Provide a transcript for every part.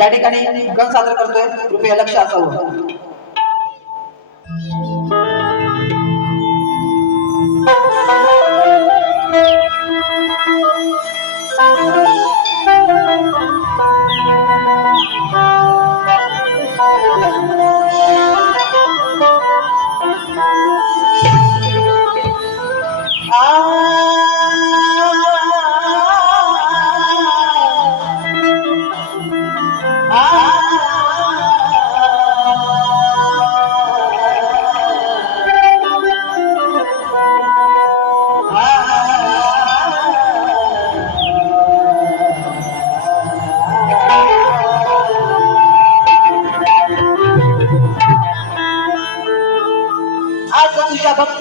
या ठिकाणी गण सादर करतोय. कृपया लक्ष असावं. आज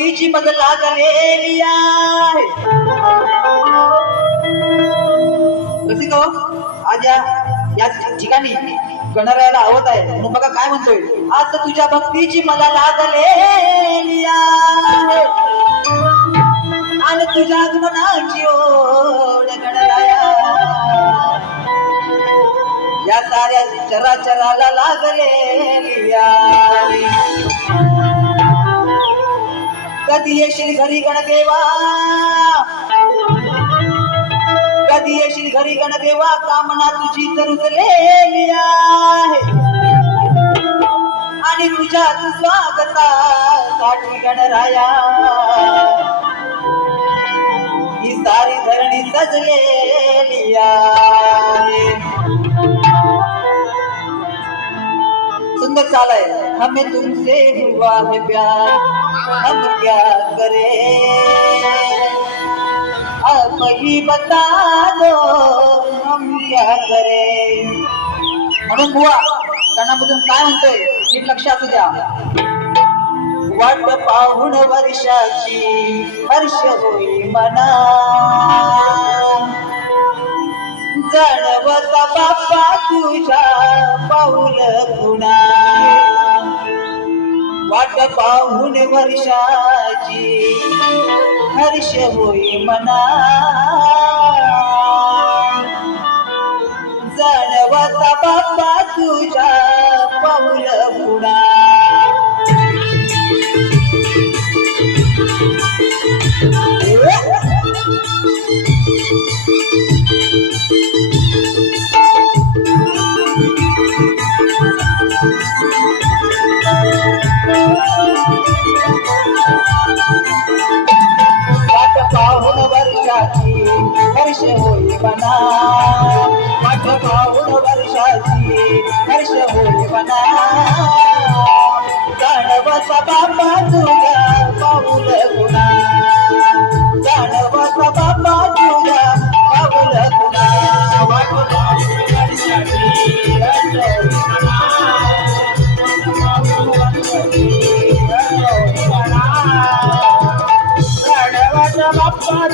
तुझ्या भक्तीची मग लागलेली आहे कशी हो, आज या या ठिकाणी गणरायाला आवत आहे. म्हणून बघा काय म्हणतोय. आज तुझ्या भक्तीची मला लागलेली आहे. आणि तुझ्या आगमनाची ओढ गणराया या साऱ्या चराचराला लागलेली आहे. कधी येशील घरी गणदेवा. कधी येशील घरी गणदेवा कामना तुझी तरुजलेली आहे. आणि तुझ्याच स्वागतासाठी गणराया. ही सारी धरणी सजलेली आहे. सुंदर चाल है हमें तुमसे हुआ है प्यार. हम क्या करें अब ही बता दो हम क्या करें म्हणून बुवा सणामधून काय म्हणतोय? नीट लक्षात द्या. वाट पाहुण वर्षाची हर्ष होई मना. जाणवता बाप्पा तुझ्या पाऊल गुणा वाट पाहून वर्षाची हर्ष होई मना. जाणवता बाप्पा तुझ्या पाऊल पुन्हा हर्ष होई मना वाट पाहून वर्षाची हर्ष होई जाणवता बाबा तुझ्या पाऊल गुणा जाणवता बाबा तुझ्या पाऊल गुणा वाट वर्षाची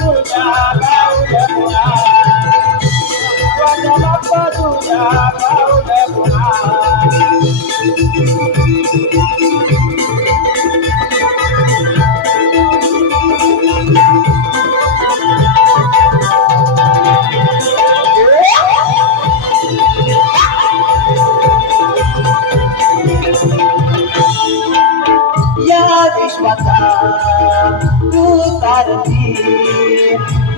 होई मनोभाव प्रेमाने करू आरती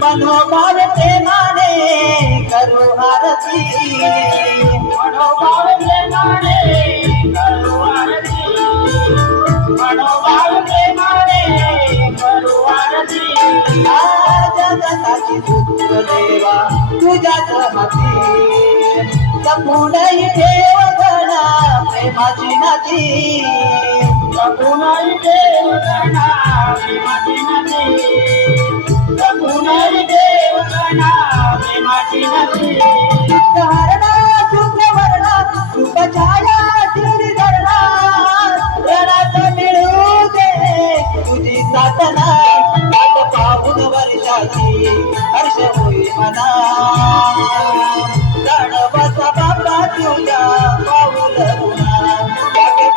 मनोभाव प्रेमाने करू आरती मनोभाव प्रेमाने तुझ्याच हाती ठेव गणा प्रेमाची नाती ठेव गणा प्रेमाची नाती ठेव गणा प्रेमाची नाती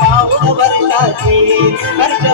पाऊल वर्षाची वर्ष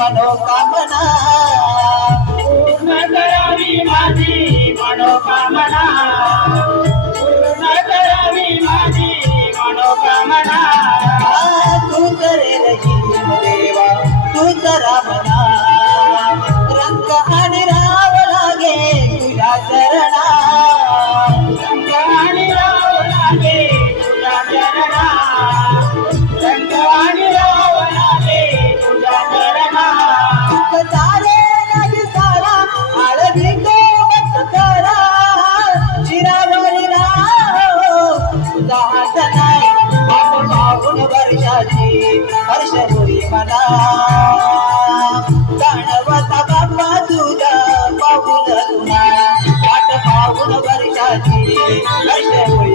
मनोकामना. पूर्ण करावी माझी मनोकामना. जाणवता बाबा तुझ्या पाऊल तुला वाट पाहून वर्षाची वर्ष होई